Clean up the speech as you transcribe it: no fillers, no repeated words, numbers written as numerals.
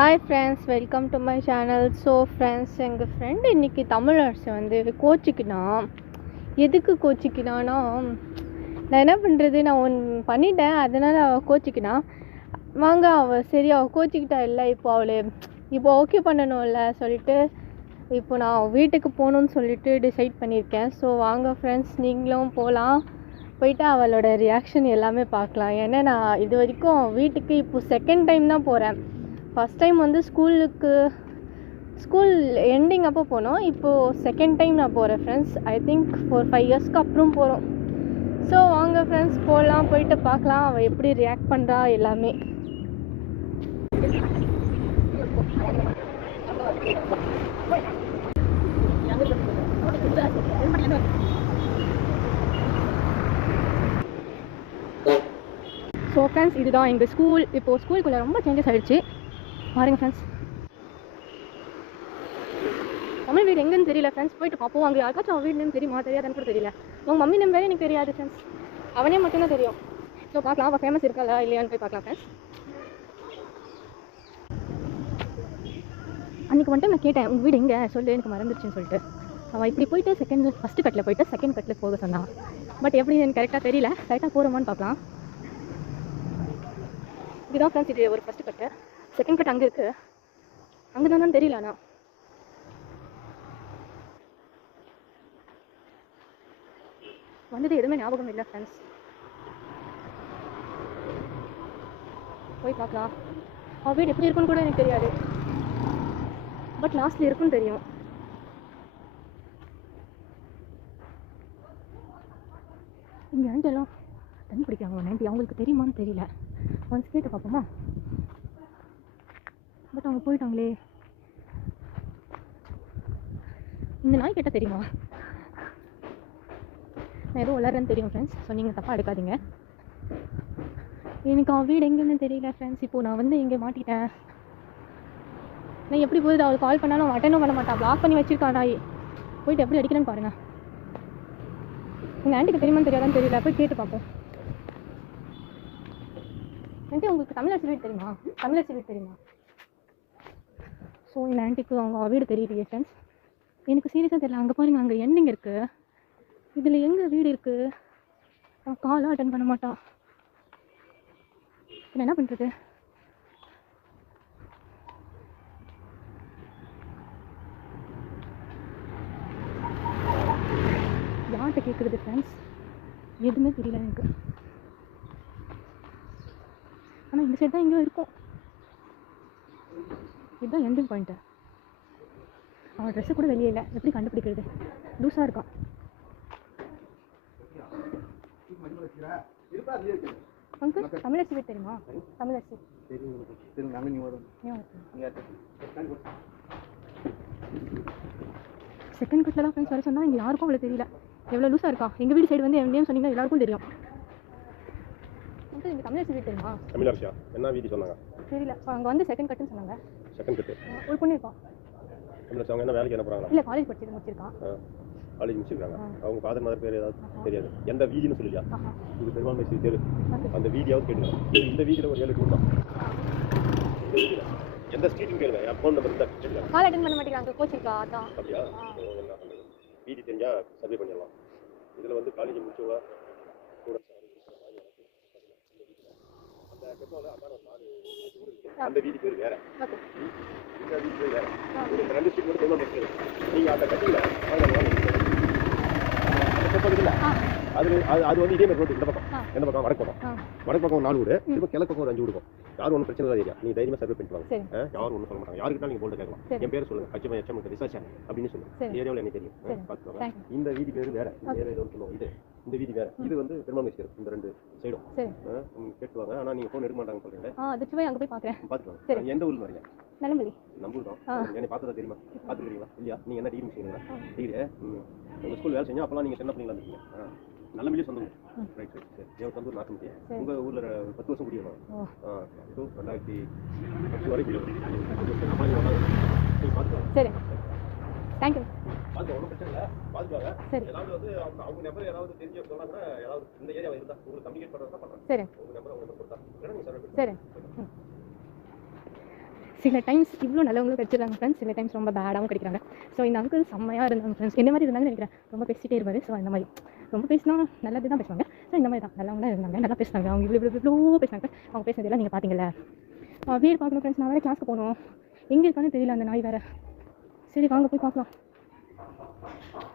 Hi friends, welcome to my channel. So friends, எங்கள் friend இன்றைக்கி தமிழரசு வந்து கோச்சிக்கினான். எதுக்கு கோச்சிக்கினான்னா, நான் என்ன பண்ணுறது, நான் ஒன்று பண்ணிட்டேன், அதனால் அவள் கோச்சிக்கினான். வாங்க, அவள் கோச்சிக்கிட்டா இல்லை, இப்போ ஓகே பண்ணணும்ல சொல்லிட்டு இப்போ நான் வீட்டுக்கு போகணுன்னு சொல்லிட்டு டிசைட் பண்ணியிருக்கேன். ஸோ வாங்க ஃப்ரெண்ட்ஸ், நீங்களும் போயிட்டு அவளோட ரியாக்ஷன் எல்லாமே பார்க்கலாம். ஏன்னா நான் இது வரைக்கும் வீட்டுக்கு இப்போ செகண்ட் டைம் தான் போகிறேன். ஃபஸ்ட் டைம் வந்து ஸ்கூல் எண்டிங் அப்போ போனோம். இப்போது செகண்ட் டைம் நான் போகிறேன் ஃப்ரெண்ட்ஸ். ஐ திங்க் 4-5 இயர்ஸ்க்கு அப்புறம் போகிறோம். ஸோ வாங்க ஃப்ரெண்ட்ஸ், போயிட்டு பார்க்கலாம் அவள் எப்படி ரியாக்ட் பண்ணுறா எல்லாமே. ஸோ ஃப்ரெண்ட்ஸ், இதுதான் எங்கள் ஸ்கூல். இப்போது ஸ்கூலுக்குள்ளே ரொம்ப சேஞ்சஸ் ஆகிடுச்சு பாருங்க ஃப்ரெண்ட்ஸ். தமிழ் வீடு எங்கன்னு தெரியல ஃப்ரெண்ட்ஸ், போயிட்டு பார்ப்போம். அங்கே யாருக்காச்சும் அவன் வீடுன்னு தெரியுமா, தெரியாதுன்னு கூட தெரியல. உங்கள் மம்மி நேம் வேறு எனக்கு தெரியாது ஃப்ரெண்ட்ஸ், அவனே மட்டும்தான் தெரியும். ஸோ பார்க்கலாம் அவள் ஃபேமஸ் இருக்காளா இல்லையான்னு போய் பார்க்கலாம் ஃப்ரெண்ட்ஸ். அன்றைக்கி வந்துட்டு நான் கேட்டேன், உங்கள் வீடு எங்கே சொல்லு, எனக்கு மறந்துடுச்சுன்னு சொல்லிட்டு. அவள் இப்படி போயிட்டு ஃபஸ்ட்டு கட்டில் போயிட்டு செகண்ட் கட்டில் போக சொன்னான். பட் எப்படி எனக்கு கரெக்டாக தெரியல. கரெக்டாக போகிறோமான்னு பார்க்கலாம். இதுதான் ஃப்ரெண்ட்ஸ், இது ஒரு ஃபஸ்ட்டு கட்டு. செகண்ட் கட் அங்கே இருக்குது, அங்கே தானு தெரியல. ஆனால் வந்தது எதுவுமே ஞாபகம் இல்லை ஃப்ரெண்ட்ஸ். போய் பார்க்கலாம். அவள் வீடு எப்படி இருக்குன்னு கூட எனக்கு தெரியாது, பட் லாஸ்ட்டில் இருக்குன்னு தெரியும். இங்கே ஆண்டெல்லாம் தண்ணி பிடிக்கிறாங்க. நைன்டி அவங்களுக்கு தெரியுமான்னு தெரியல. ஒன்ஸ் கேட்டு பார்ப்போமா? பட் அவங்க போயிட்டாங்களே. இந்த நாய் கேட்டால் தெரியுமா? நான் எதுவும் வளர்றேன்னு தெரியும் ஃப்ரெண்ட்ஸ். ஸோ நீங்கள் தப்பாக எடுக்காதீங்க. எனக்கு அவள் வீடு எங்கேன்னு தெரியல ஃப்ரெண்ட்ஸ். இப்போது நான் வந்து இங்கே மாட்டிட்டேன். நான் எப்படி போகுது, அவளுக்கு கால் பண்ணாலும் அவள் அட்டெண்டும் பண்ண மாட்டான். பிளாக் பண்ணி வச்சிருக்கா நாய். போயிட்டு எப்படி அடிக்கிறேன்னு பாருங்கள். உங்கள் ஆண்டிக்கு தெரியுமான்னு தெரியாதான்னு தெரியல, போய் கேட்டு பார்ப்போம். ஆண்டி, உங்களுக்கு தமிழரசி வீடு தெரியுமா? தமிழரசி வீடு தெரியுமா? ஸோ இந்த ஆண்டிக்கு அவங்க வீடு தெரியலையே ஃப்ரெண்ட்ஸ். எனக்கு சீரியஸாக தெரியல. அங்கே பாருங்கள், அங்கே எண்டிங் இருக்குது. இதில் எங்கே வீடு இருக்குது? அவன் காலாக அட்டன் பண்ண மாட்டான். இப்போ என்ன பண்ணுறது? யார்கிட்ட கேட்குறது ஃப்ரெண்ட்ஸ்? எதுவுமே தெரியல எனக்கு. ஆனால் இந்த சைடு தான் எங்கேயோ இருக்கும். இதுதான் எண்டிங் பாயிண்ட்டு. அவன் ட்ரெஸ்ஸு கூட வெளியே இல்லை, எப்படி கண்டுபிடிக்கிறது? லூஸாக இருக்கான். அங்கிள், தமிழரசி வீடு தெரியுமா? தமிழரசி செகண்ட் கட்டில் தான் ஃப்ரெண்ட்ஸ் வர சொன்னால் இங்கே யாருக்கும் அவ்வளோ தெரியல. எவ்வளோ லூஸாக இருக்கா. எங்கள் வீடு சைடு வந்து என் சொன்னீங்கன்னா எல்லாருக்கும் தெரியும். அங்கிள், இங்கே தமிழரசி வீடு தெரியுமா? தமிழரசியா? என்ன வீடு சொன்னாங்க? தெரியல. அங்கே வந்து செகண்ட் கட்டுன்னு சொன்னாங்க. செகண்ட் கட்டு ஒரு பொண்ணு இருக்கா. தமிழரசி அவங்க என்ன வேலைக்கு என்ன போகிறாங்களா? இல்லை, காலேஜ் முடிச்சிருக்கான். காலேஜ் முடிச்சிருக்காங்க. அவங்க ஃபாதர் மதர் பேர் ஏதாவது தெரியாது? எந்த வீதின்னு சொல்லியா? இது பெரும்பான்மை தெரு. அந்த வீதியாவது கேட்டுங்க. இந்த வீதியில் ஒரு 7 வீடு தான். எந்த ஸ்ட்ரீட்னு கேளுங்க. என் ஃபோன் நம்பர் தான் கேளுங்க. கால் அட்டெண்ட் பண்ண மாட்டேங்கிறாங்க, கோச்சிருக்கா. அதான் அப்படியா? வீதி தெரிஞ்சால் சர்வே பண்ணிடலாம். இதில் வந்து காலேஜ் முடிச்சவங்க கூட அந்த வீதி பேர் வேற, இந்த வீதி பேர் வேற. ரெண்டு ஸ்ட்ரீட் மட்டும் பெரும்பான்மை இருக்குது. நீங்கள் அந்த கட்டியில் அது வந்து இதே மாதிரி ரோடு. இந்த பக்கம் எந்த பக்கம்? வடக்கு பக்கம் 4 வீடு, திரும்ப கிழக்கு பக்கம் ஒரு 5 வீடு இருக்கும். யாரும் ஒன்றும் பிரச்சனை தான் ஏரியா. நீங்கள் தைரியமாக சர்வே பண்ணிட்டு வாங்க. யாரும் ஒன்றும் சொல்ல மாட்டாங்க. யாருக்கிட்ட நீங்கள் போல்ட கேட்கலாம். என் பேர் சொல்லுங்கள், HM ரிசர்ச் அப்படின்னு சொல்லுங்கள். ஏரியாவில் எனக்கு தெரியும், பார்த்துக்கோங்க. இந்த வீதி பேர் வேற, ஏரியா சொல்லுவோம். இந்த வீதி வேற. இது வந்து பெரும்பான்மை இருக்குது. இந்த 2 சைடும் கேட்டுவாங்க. ஆனால் நீங்கள் ஃபோன் எடுக்க மாட்டாங்கன்னு சொல்கிறீங்க. அங்கே போய் பார்த்துக்கலாம். எந்த ஊரில் வரீங்க? நம்பூர் தான். என்னை பார்த்ததா தெரியுமா? பார்த்துக்கிறீங்களா? இல்லையா? நீங்கள் என்ன டிகிரி முடிச்சிங்களா? டிகிரி உங்கள் ஸ்கூல் வேலை செஞ்சா அப்போலாம் நீங்கள் சின்ன பிள்ளைங்களா இருந்தீங்க. நல்ல மீடியம் சொந்த ஊர். Right right. சரி, என் சொந்த ஊர் நாட்டுமட்டியா. உங்கள் ஊரில் 10 வருஷம் குடியணும். ஸோ 2010 வரைக்கும் பார்த்துக்கலாம். சரி, தேங்க்யூ. பார்த்து ஒன்றும் பிரச்சனை இல்லை, பார்த்துக்குவாங்க. ஏதாவது வந்து அவங்க நம்பர் ஏதாவது தெரிஞ்சு சொன்னாங்கன்னா, ஏதாவது இந்த ஏரியாவை இருந்தால் உங்களுக்கு கம்யூனிகேட் பண்ணுறது தான் பண்ணுறாங்க. சரி, உங்கள் நம்பர் கொடுத்தா நீங்கள் சர்வே. சரி சில டைம்ஸ் இவ்வளோ நல்லவங்களும் கிடைச்சிருக்காங்க ஃப்ரெண்ட்ஸ், சில டைம்ஸ் ரொம்ப பேடாகவும் கிடைக்கிறாங்க. ஸோ இந்த அங்கிள் செம்மையாக இருந்தாங்க ஃப்ரெண்ட்ஸ். என்ன மாதிரி இருந்தாங்கன்னு நினைக்கிறேன். ரொம்ப பேசிகிட்டே இருப்பார். ஸோ இந்த மாதிரி ரொம்ப பேசினா நல்லது தான் பேசுவாங்க. ஸோ இந்த மாதிரி தான் நல்லவங்க தான் இருந்தாங்க, நல்லா பேசுனாங்க. அவங்க இவ்வளோ பேசினாங்க. அவங்க பேசுனதெல்லாம் நீங்கள் பார்த்தீங்கல்ல. வீடு பார்க்கணும் ஃப்ரெண்ட்ஸ். நான் வேறு கிளாஸ்க்கு போகணும். எங்கே இருக்கான்னு தெரியல அந்த நாய் வேறு. சரி வாங்க போய் பார்க்கலாம்.